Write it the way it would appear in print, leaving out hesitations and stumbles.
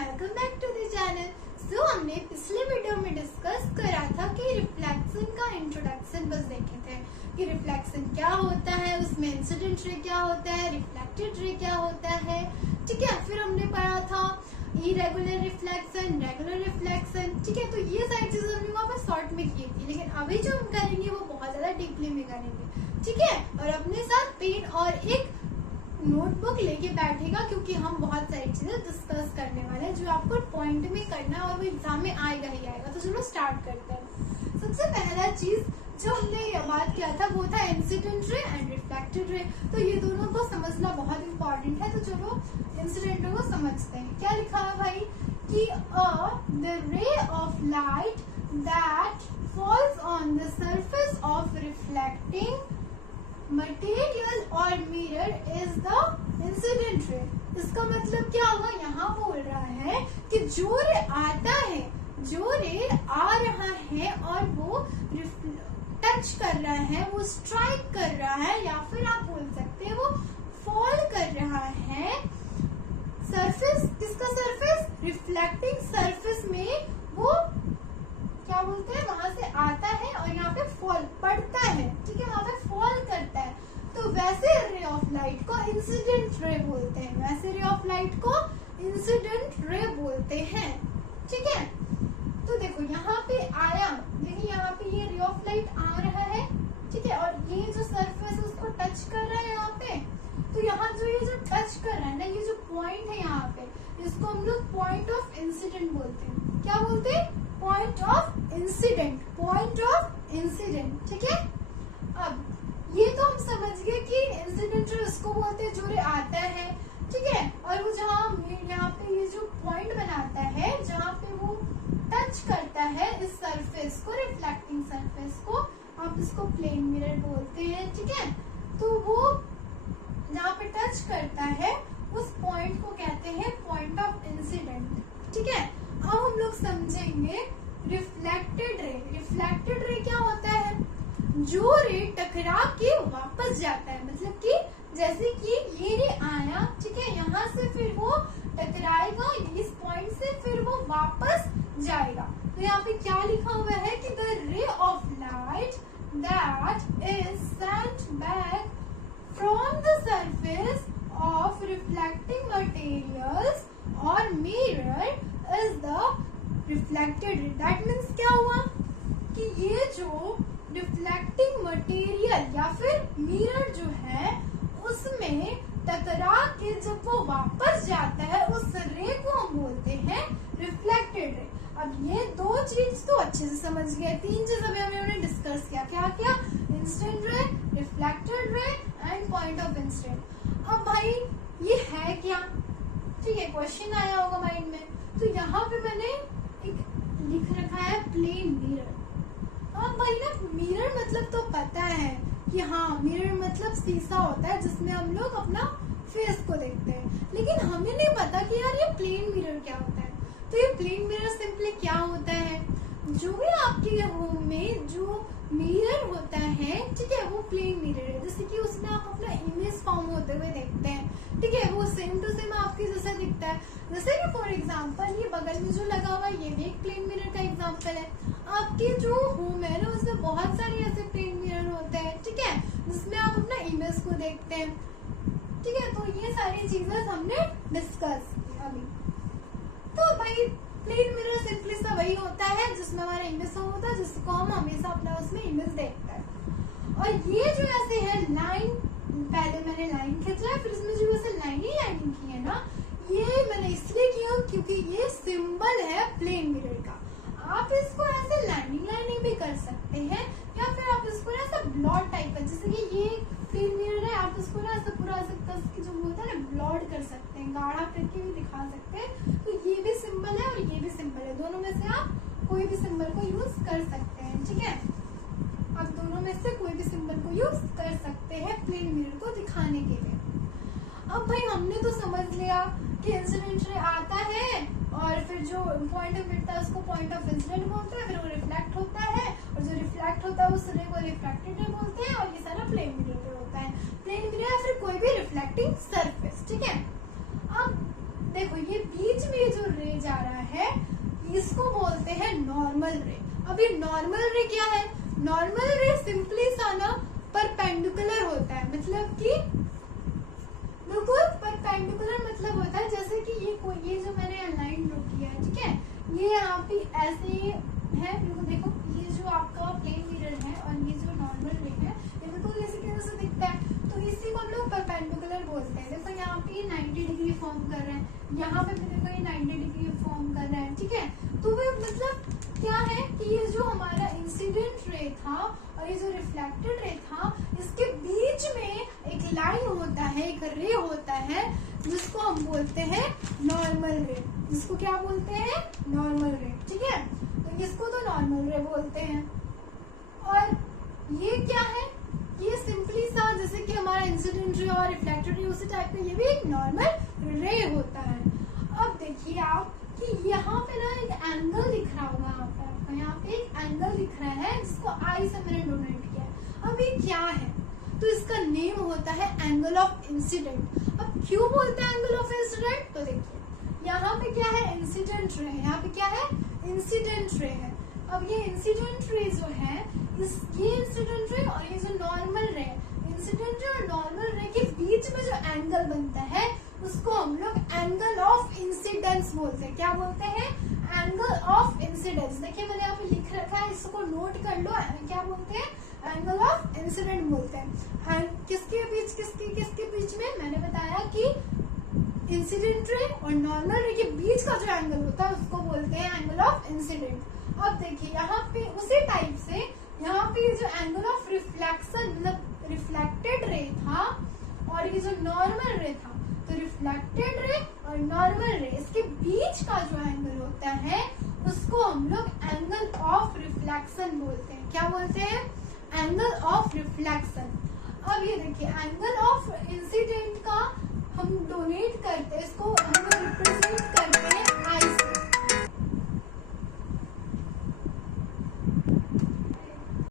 Welcome back to the channel. So हमने पिछले video में डिस्कस करा था कि रिफ्लेक्शन का इंट्रोडक्शन बस देखे थे कि रिफ्लेक्शन क्या होता है, उसमें इंसिडेंट रे क्या होता है, रिफ्लेक्टेड रे क्या होता है। ठीक है, फिर हमने पढ़ा था इरेगुलर रिफ्लेक्शन, रेगुलर रिफ्लेक्शन। ठीक है, तो ये सारी चीजें हमने वहाँ पर शॉर्ट में की थी, लेकिन अभी जो हम करेंगे वो बहुत ज्यादा डीपली में करेंगे। ठीक है, और अपने साथ पेन और एक नोटबुक लेके बैठेगा क्योंकि हम बहुत सारी चीजें डिस्कस करने वाले हैं जो आपको पॉइंट में करना है और वो एग्जाम में आएगा ही आएगा। तो चलो स्टार्ट करते हैं। सबसे पहला चीज जो हमने बात किया था वो था incident ray and reflected ray. तो ये दोनों को समझना बहुत इंपॉर्टेंट है। तो चलो इंसिडेंट रे को समझते हैं। क्या लिखा है भाई कि the ray of light that falls on the surface of reflecting material और mirror is the incident ray. इसका मतलब क्या हुआ, यहाँ बोल रहा है कि जो रे आता है, जो रे आ रहा है और वो टच कर रहा है, वो स्ट्राइक कर रहा है, या फिर आप बोल सकते हैं वो फॉल कर रहा है सरफेस, किसका सरफेस, रिफ्लेक्टिंग सरफेस में वो क्या बोलते हैं वहां से आता है और यहाँ पे फॉल पड़ता है। ठीक है, वहां पे फॉल करता है। तो वैसे रे ऑफ लाइट को इंसिडेंट रे बोलते हैं, वैसे रे ऑफ लाइट को इंसिडेंट रे बोलते हैं। ठीक है, तो देखो यहाँ पे आया, देखिए यहाँ पे ये रे ऑफ लाइट आ रहा है। ठीक है, और ये जो सरफेस है उसको टच कर रहा है यहाँ पे। तो यहाँ जो ये जो टच कर रहा है ना, ये जो पॉइंट है यहाँ पे, इसको हम लोग पॉइंट ऑफ इंसिडेंट बोलते हैं। क्या बोलते हैं? Point of incident, point of incident. ठीक है, अब ये तो हम समझ गए कि इंसिडेंट उसको बोलते हैं जो रे आता है। ठीक है, और वो जहाँ यहाँ पे ये जो पॉइंट बनाता है जहाँ पे वो टच करता है इस सरफेस को, रिफ्लेक्टिंग सरफेस को, आप इसको प्लेन मिरर बोलते हैं। ठीक है, तो वो जहाँ पे टच करता है उस पॉइंट को कहते हैं पॉइंट ऑफ इंसिडेंट। ठीक है, अब हम लोग समझेंगे रिफ्लेक्टेड रे। रिफ्लेक्टेड रे क्या होता है? जो रे टकरा के वापस जाता है, मतलब कि जैसे कि ये रे आया, ठीक है, यहाँ से फिर वो टकराएगा इस पॉइंट से, फिर वो वापस जाएगा। तो यहाँ पे क्या लिखा हुआ है कि the ray of light that is sent back from the surface of reflecting materials और mirror is the reflected ray. That means क्या हुआ कि ये जो रिफ्लेक्टिंग मटेरियल या फिर मिरर जो है उसमें टकरा के जब वो वापस जाता है उस रे को हम बोलते हैं रिफ्लेक्टेड रे। अब ये दो चीज तो अच्छे से समझ गए। तीन चीज अभी हमने डिस्कस किया। क्या क्या? Incident ray, reflected ray and point of incident. अब भाई ये है क्या? ठीक है, क्वेश्चन आया होगा माइंड में। तो यहाँ पे मैंने एक लिख रखा है प्लेन मिरर। अब भाई ना मिरर मतलब तो पता है कि हाँ, मिरर मतलब शीशा होता है जिसमें हम लोग अपना फेस को देखते हैं, लेकिन हमें नहीं पता कि यार ये प्लेन मिरर क्या होता है। तो ये प्लेन मिरर सिंपली क्या होता है, जो भी आपके होम में जो मिरर होता है, ठीक है, वो प्लेन मिरर है। जैसे कि उसमें आप अपना इमेज फॉर्म होते हुए देखते हैं। ठीक है, वो सेम टू सेम आपके जैसा दिखता है। जैसे कि फॉर एग्जांपल ये बगल में जो लगा हुआ है ये भी एक प्लेन मिरर का एग्जांपल है। आपके जो होम है ना उसमें बहुत सारे ऐसे प्लेन मिरर होते हैं, ठीक है, जिसमें आप अपना इमेज को देखते हैं। ठीक है, तो ये सारी चीजें हमने डिस्कस की अभी। तो भाई प्लेन मिरर सिंपली सा वही होता है जिसमें हमारा इमेज होता है, जिसको हम हमेशा अपना उसमें इमेज देखते हैं। और ये जो ऐसे है लाइन, पहले मैंने लाइन खींचा है, फिर इसमें जो ऐसे लाइनिंग की है ना, ये मैंने इसलिए किया क्योंकि ये सिंबल है प्लेन मिरर का। आप इसको ऐसे लाइनिंग भी कर सकते हैं, या फिर आप इसको ना ऐसा ब्लॉट टाइप का, जैसे कि ये प्लेन मिरर है, आप इसको ना ऐसा पूरा ऐसे कस के जो होता है ना ब्लॉट कर सकते हैं, गाढ़ा करके भी दिखा सकते हैं। तो ये भी सिंबल है और ये भी सिंबल है, दोनों में से आप कोई भी सिंबल को यूज कर सकते हैं। ठीक है, आप दोनों में से कोई भी सिंबल को यूज कर सकते हैं प्लेन मिरर को दिखाने के लिए। अब भाई हमने तो समझ लिया कि इंसिडेंट रे आता है और फिर जो पॉइंट ऑफ मिलता है उसको पॉइंट ऑफ इंसिडेंट बोलते हैं, फिर वो रिफ्लेक्ट होता है और जो रिफ्लेक्ट होता है उस रे को रिफ्लेक्टेड रे बोलते हैं, और ये सारा प्लेन मिरर पे होता है। प्लेन मिरर या फिर कोई भी रिफ्लेक्टिंग सरफेस। ठीक है, अब देखो ये बीच में जो रे जा रहा है इसको बोलते हैं नॉर्मल रे। अब ये नॉर्मल रे क्या है? नॉर्मल रे सिंपली सा ना परपेंडिकुलर होता है, मतलब कि बिल्कुल परपेंडिकुलर मतलब होता है जैसे कि ये जो मैंने लाइन ड्रॉ किया है, ठीक है, ये यहाँ पे ऐसे है, बिल्कुल देखो ये जो आपका प्लेन मिरर है और ये जो नॉर्मल रे है ये बिल्कुल इसी तरह से दिखता है, तो इसी को हम लोग परपेंडिकुलर बोलते हैं। देखो यहाँ पे 90 डिग्री फॉर्म कर रहे हैं, यहाँ पे भी देखो ये 90 डिग्री फॉर्म कर रहा है, ठीक है। तो वो मतलब क्या है कि ये जो हमारा इंसिडेंट रे था और ये जो रिफ्लेक्टेड रे था, इसके बीच में एक लाइन होता है, एक रे होता है जिसको हम बोलते हैं नॉर्मल रे। जिसको क्या बोलते हैं? नॉर्मल रे, ठीक है। तो इसको तो नॉर्मल रे बोलते हैं। और ये क्या है? ये सिंपली सा जैसे कि हमारा इंसिडेंट रे और रिफ्लेक्टेड रे उसी टाइप का ये भी एक नॉर्मल रे होता है। अब देखिए आप कि यहाँ पे ना एक एंगल दिख रहा होगा आपको, यहाँ पे एक एंगल दिख रहा है जिसको आई से मैंने डोनेट किया है। अब ये क्या है? तो इसका नेम होता है एंगल ऑफ इंसिडेंट। अब क्यों बोलते हैं एंगल ऑफ इंसिडेंट? तो देखिए यहाँ पे क्या है? इंसिडेंट रे है, यहाँ पे क्या है? इंसिडेंट रे है। अब ये इंसिडेंट रे जो है ये इंसिडेंट रे और ये जो नॉर्मल रे, इंसिडेंट रे और नॉर्मल रे के बीच में जो एंगल बनता है उसको हम लोग एंगल ऑफ इंसिडेंस बोलते हैं। क्या बोलते हैं? Angle of incidence. देखिए मैंने यहाँ पे लिख रखा है, इसको नोट कर लो। क्या बोलते हैं? एंगल ऑफ इंसिडेंट बोलते हैं। किसके बीच में? मैंने बताया कि इंसिडेंट रे और नॉर्मल रे के बीच का जो एंगल होता है उसको बोलते हैं एंगल ऑफ इंसिडेंट। अब देखिए यहाँ पे उसी टाइप से यहाँ पे जो एंगल ऑफ रिफ्लेक्शन मतलब रिफ्लेक्टेड रे था और ये जो नॉर्मल रे था, तो रिफ्लेक्टेड रे और नॉर्मल रे इसके बीच का जो एंगल होता है उसको हम लोग एंगल ऑफ रिफ्लेक्शन बोलते हैं। क्या बोलते हैं? Angle of reflection. अब ये देखिए एंगल ऑफ इंसिडेंट का हम डोनेट करते हैं, इसको